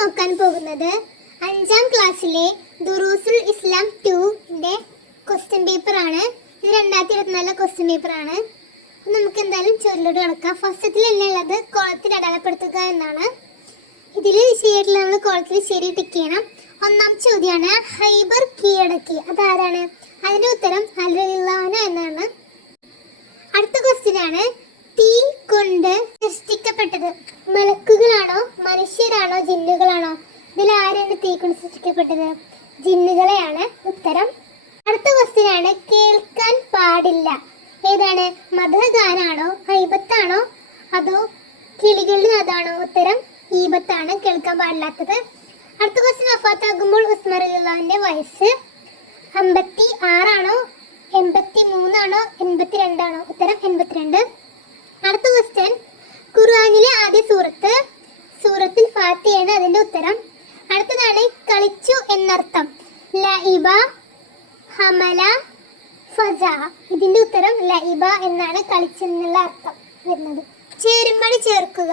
നോക്കാൻ പോകുന്നത് 5ാം ക്ലാസ്സിലെ ദുറൂസുൽ ഇസ്ലാം 2ന്റെ ക്വസ്റ്റ്യൻ പേപ്പർ ആണ്. ഇത് 2024 ക്വസ്റ്റ്യൻ പേപ്പർ ആണ്. നമുക്ക് എന്തായാലും ചോദ്യത്തിലോട്ട് കിടക്കാം. ഫസ്റ്റത്തിൽ തന്നെ ഉള്ളത് കോളത്തിൽ അടയാളപ്പെടുത്തുക എന്നാണ്. ഇതിൽ ശരിയായിട്ടുള്ള നമ്മൾ കോളത്തിൽ ശരി ടിക്ക് ചെയ്യണം. ഒന്നാം ചോദ്യമാണ് ഹൈബർ കീഴടക്കി, അതാരാണ്? അതിന്റെ ഉത്തരം അലിറുല്ലാന എന്നാണ്. അടുത്ത ക്വസ്റ്റ്യൻ ആണ് തീ കൊണ്ട് സൃഷ്ടിക്കപ്പെട്ടത് മലക്കുകളാണോ മനുഷ്യരാണോ ജിന്നുകളാണോ? ഇതിൽ ആരാണ് തീ കൊണ്ട് സൃഷ്ടിക്കപ്പെട്ടത്? ജിന്നുകളെയാണ് ഉത്തരം. അടുത്ത ക്വസ്റ്റ്യൻ ആണ് കേൾക്കാൻ പാടില്ല, ഏതാണ്? മധുഗാനാണോ ഹൈബത്താണോ അതോ കിളികളുടെ അതാണോ? ഉത്തരം ഈബത്താണ്, കേൾക്കാൻ പാടില്ലാത്തത്. അടുത്ത ക്വസ്റ്റ്യൻ വഫാത്താകുമ്പോൾ ഉസ്മാൻ റളിയല്ലാഹുവിന്റെ വയസ്സ് 56 ആണോ 83 ആണോ 82 ആണോ? ഉത്തരം 82. അടുത്ത ക്വസ്റ്റ്യൻ ഖുർആനിലെ ആദ്യ സൂറത്തുൽ ഫാത്തിഹയാണ് അതിന്റെ ഉത്തരം. അടുത്തതാണ് കളിച്ചു എന്നർത്ഥം ലഇബ ഹമല ഫസ, ഇതിന്റെ ഉത്തരം ലഇബ എന്നാണ്, കളിച്ചെന്നുള്ള അർത്ഥം വരുന്നത്. ചേരുംപടി ചേർക്കുക.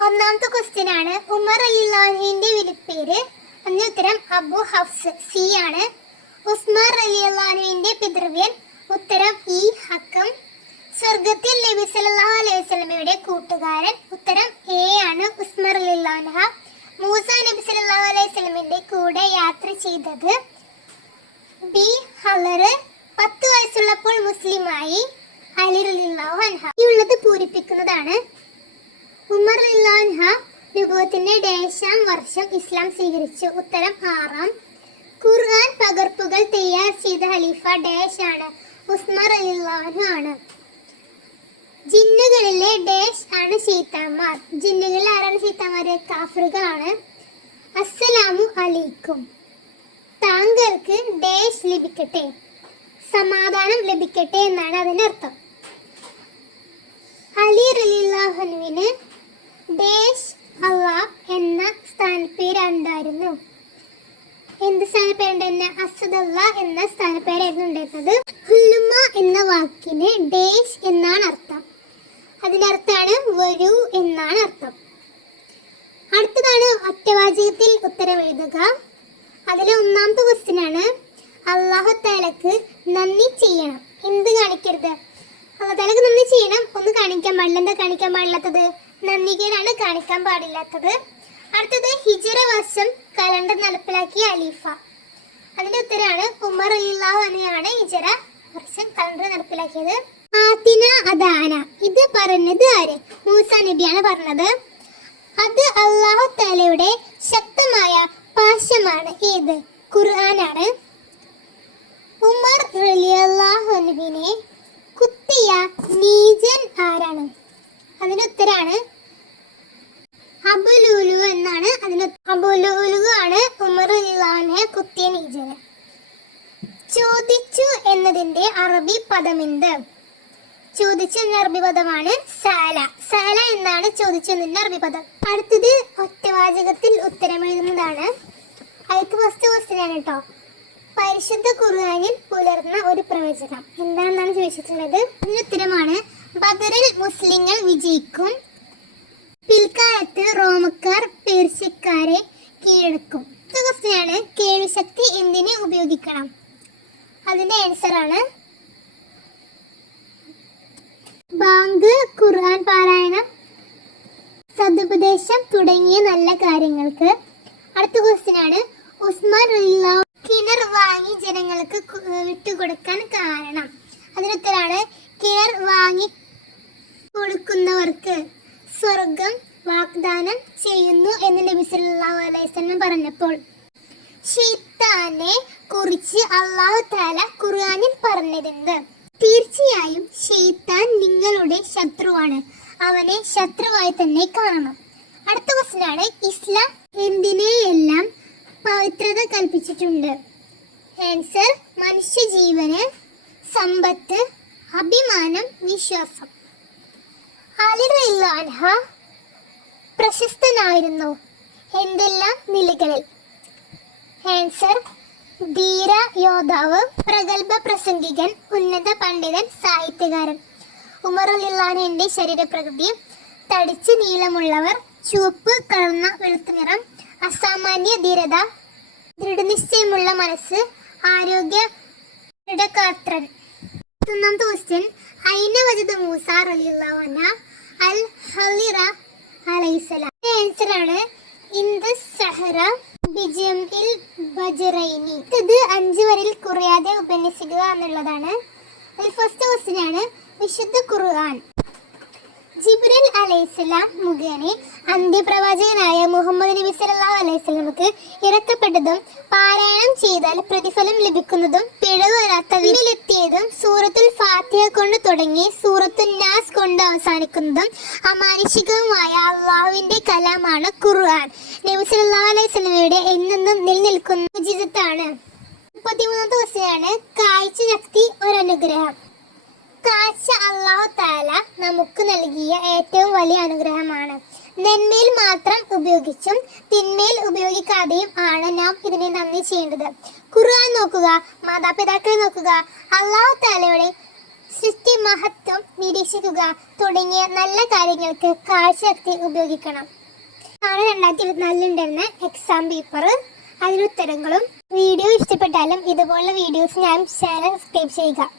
ഒന്നാമത്തെ ക്വസ്റ്റ്യൻ ആണ് ഉമർ റളിയല്ലാഹുവിന്റെ വിളിപ്പേര്, അതിന്റെ ഉത്തരം അബു ഹഫ്സ്, സി ആണ്. ഉസ്മാൻ റളിയല്ലാഹുവിന്റെ പിതൃവ്യൻ, ഉത്തരം ഇ ഹക്കം. സ്വർഗത്തിൽ നബി സല്ലല്ലാഹു അലൈഹി വസല്ലമയുടെ കൂട്ടുകാരൻ, ഉത്തരം എ ആണ്, ഉസ്മാൻ റളിയല്ലാഹു അൻഹു. മൂസ നബി സല്ലല്ലാഹു അലൈഹി വസല്ലമയുടെ കൂടെ യാത്ര ചെയ്തത് ബി ഹലർ. 10 വയസ്സുള്ളപ്പോൾ മുസ്ലിമായി അലി റളിയല്ലാഹു അൻഹു. ഈ ഉള്ളത് പൂരിപ്പിക്കുന്നതാണ്. ഉമർ റളിയല്ലാഹു അൻഹു നബുവത്തിന്റെ ഡേശാം വർഷം ഇസ്ലാം സ്വീകരിച്ചു, ഉത്തരം 6. ഖുർആൻ പകർപ്പുകൾ തയ്യാർ ചെയ്ത ഖലീഫ ഡേശ് ആണ്, ഉസ്മാൻ റളിയല്ലാഹു അൻഹു ആണ്. ജിന്നുകളിലെ ഡേശ് ആണ് ശൈത്താന്മാർ. ജിന്നുകളിൽ ആരാണ് ശൈത്താന്മാർ? കാഫിറുകളാണ്. അസ്സലാമു അലൈക്കും, താങ്കൾക്ക് ഡേശ് ലഭിക്കട്ടെ, സമാധാനം ലഭിക്കട്ടെ എന്നാണ് അതിന്റെ അർത്ഥം. അലി റളിയല്ലാഹു അൻഹുവിന് ഡേശ് അല്ലാഹ് എന്ന സ്ഥാനപ്പേര് ഉണ്ടായിരുന്നു. എന്ത് സ്ഥാനപ്പേരുണ്ടായിരുന്ന? അസദല്ല എന്ന സ്ഥാനപ്പേരായിരുന്നു ഉണ്ടായിരുന്നത്. ഹുല്ലുമ എന്ന വാക്കിന് ഡേശ് എന്നാണ് അർത്ഥം. അതിന്റെ അർത്ഥമാണ് വരൂ എന്നാണ് അർത്ഥം. അടുത്തതാണ് ഒറ്റവാചകത്തിൽ ഉത്തരം എഴുതുക. അതിലെ ഒന്നാമത്തെ ക്വസ്റ്റ്യൻ ആണ് അല്ലാഹു തആലക്ക് നന്ദി ചെയ്യണം, എന്ത് കാണിക്കരുത്? അല്ലാഹു തആലക്ക് നന്ദി ചെയ്യണം, ഒന്ന് കാണിക്കാൻ പാടില്ല. എന്താ കാണിക്കാൻ പാടില്ലാത്തത്? നന്ദികേടാണ് കാണിക്കാൻ പാടില്ലാത്തത്. അടുത്തത് ഹിജറ വർഷം കലണ്ടർ നടപ്പിലാക്കിയ ഖലീഫ, അതിന്റെ ഉത്തരമാണ് ഉമർ റളിയല്ലാഹു അൻഹുവാണ് ഹിജറ വർഷം കലണ്ടർ നടപ്പിലാക്കിയത്. ആതിന അദാന, ഇത് പറഞ്ഞത് ആര്? മൂസ നബിയാണ് പറഞ്ഞത്. അത് അല്ലാഹു തആലയുടെ ശക്തമായ പാശമാണ്, ഏത്? ഖുർആനാണ്. ഉമർ റളിയല്ലാഹു അൻഹുവിനെ കുത്തിയ നീചൻ ആരാണ്? അതിന്റെ ഉത്തരാണ് അബുലുലു എന്നാണ്. അതിന്റെ അബുലുലു ആണ് ഉമർ റളിയല്ലാഹു അൻഹുവിനെ കുത്തിയ നീചന്. ചോദിച്ചു എന്നതിന്റെ അറബി പദമെന്ത്? ചോദിച്ചു എന്ന അറബി പദമാണ് സാല. സാല എന്നാണ് ചോദിച്ചു എന്നതിന്റെ അറബി പദം. അടുത്തത് ഒറ്റവാചകത്തിൽ ഉത്തരം എഴുതുന്നതാണ്. അതിക്ക് ഫസ്റ്റ് ക്വസ്റ്റ്യൻ ആണ് കേട്ടോ. പരിശുദ്ധ ഖുർആനിൽ പുലർന്ന ഒരു പ്രവചനം എന്താണെന്നാണ് ചോദിച്ചിട്ടുള്ളത്. അതിന്റെ ഉത്തരമാണ് ബദറിൽ മുസ്ലിങ്ങൾ വിജയിക്കും, പിൽക്കാലത്ത് റോമക്കാർ പേർഷ്യക്കാരെ കീഴടക്കും. അടുത്ത ക്വസ്റ്റ്യൻ ആണ് കേൾവിശക്തി എന്തിനെ ഉപയോഗിക്കണം? അതിന്റെ ആൻസർ ആണ് ബാങ്ക്, ഖുർആൻ പാരായണം, സദുപദേശം തുടങ്ങിയ നല്ല കാര്യങ്ങൾക്ക്. അടുത്ത ക്വസ്റ്റ്യൻ ആണ് ഉസ്മാൻ റളിയല്ലാഹു കിണർ വാങ്ങി ജനങ്ങൾക്ക് വിട്ടുകൊടുക്കാൻ കാരണം. അതിനുത്തരാണ് കിണർ വാങ്ങി കൊടുക്കുന്നവർക്ക് സ്വർഗം വാഗ്ദാനം ചെയ്യുന്നു എന്ന് നബി സല്ലല്ലാഹു അലൈഹി വസല്ലം പറഞ്ഞപ്പോൾ. ശൈത്താനെ കുറിച്ച് അല്ലാഹു തആല ഖുർആനിൽ പറഞ്ഞതെന്ത്? തീർച്ചയായും ശൈത്താൻ നിങ്ങളുടെ ശത്രുവാണ്, അവനെ ശത്രുവായി തന്നെ കാണണം. അടുത്ത ക്വസ്റ്റ്യൻ ആണ് ഇസ്ലാം എന്തിനെയെല്ലാം പവിത്രത കൽപ്പിച്ചിട്ടുണ്ട്? ആൻസർ മനുഷ്യജീവന്, സമ്പത്ത്, അഭിമാനം, വിശ്വാസം. അലി റളിയല്ലാഹു അൻഹു പ്രശസ്തനായിരുന്നു എന്തെല്ലാം നിലകളിൽ? ആൻസർ ധീര യോദ്ധാവ്, പ്രഗത്ഭ പ്രസംഗികൻ, ഉന്നത പണ്ഡിതൻ, സാഹിത്യകാരൻ. ഉമർ റളിയല്ലാഹു അൻഹുവിന്റെ ശരീരപ്രകൃതി തടിച്ച് നീളമുള്ളവർ, ചുവപ്പ് കലർന്ന വെളുത്ത നിറം, അസാമാന്യ ധീരത, ദൃഢനിശ്ചയമുള്ള മനസ്സ്, ആരോഗ്യ ദൃഢഗാത്രൻ. ഒന്നാമത്തെ ക്വസ്റ്റ്യൻ, ഐന വജദ മൂസ റളിയല്ലാഹു അൻഹു അൽ ഹളിറ അലൈഹിസ്സലാം. ആൻസർ ആണ് ഇൻ ദ സഹറ ബിജംഇൽ ബജ്റൈനി. ഇത് 5 വരിയിൽ കുറയാതെ ഉപന്യസിക്കുക എന്നുള്ളതാണ്. അതിൽ ഫസ്റ്റ് ക്വസ്റ്റ്യൻ ആണ്, വിശുദ്ധ ഖുർആൻ ജിബ്രീൽ അലൈഹിസ്സലാം മുഖേന അന്ത്യപ്രവാചകനായ മുഹമ്മദ് നബി സല്ലല്ലാഹു അലൈഹി വസല്ലമക്ക് ഇറക്കപ്പെട്ടതും പാരായണം ചെയ്താൽ പ്രതിഫലം ലഭിക്കുന്നതും പിഴവ് വരാത്തതിലെത്തിയതും സൂറത്തുൽ ഫാത്തിഹ കൊണ്ട് തുടങ്ങി സൂറത്തുൽ നാസ് കൊണ്ട് അവസാനിക്കുന്നതും അമാനുഷികവുമായ അള്ളാഹുവിന്റെ കലാമാണ് ഖുർആൻ. നബി സല്ലല്ലാഹു അലൈഹി വസല്ലമയുടെ എന്നെന്നും നിലനിൽക്കുന്ന മുജിസത്താണ്. 33ാമത്തെ ക്വസ്റ്റ്യനാണ്, കാഴ്ച ശക്തി ഒരനുഗ്രഹം. കാഴ്ച അല്ലാഹു തആല നമുക്ക് നൽകിയ ഏറ്റവും വലിയ അനുഗ്രഹമാണ്. നന്മയിൽ മാത്രം ഉപയോഗിച്ചും തിന്മയിൽ ഉപയോഗിക്കാതെയും ആണ് നാം ഇതിനെ നന്ദി ചെയ്യേണ്ടത്. ഖുർആൻ നോക്കുക, മാതാപിതാക്കളെ നോക്കുക, അല്ലാഹു തആലയുടെ സൃഷ്ടി മഹത്വം നിരീക്ഷിക്കുക തുടങ്ങിയ നല്ല കാര്യങ്ങൾക്ക് കാഴ്ചശക്തി ഉപയോഗിക്കണം. ആണ് 2024 ഉണ്ടായിരുന്ന എക്സാം പേപ്പർ. അതിനുത്തരങ്ങളും. വീഡിയോ ഇഷ്ടപ്പെട്ടാലും ഇതുപോലുള്ള വീഡിയോസ് ഞാൻ ചാനൽ സബ്സ്ക്രൈബ് ചെയ്യുക.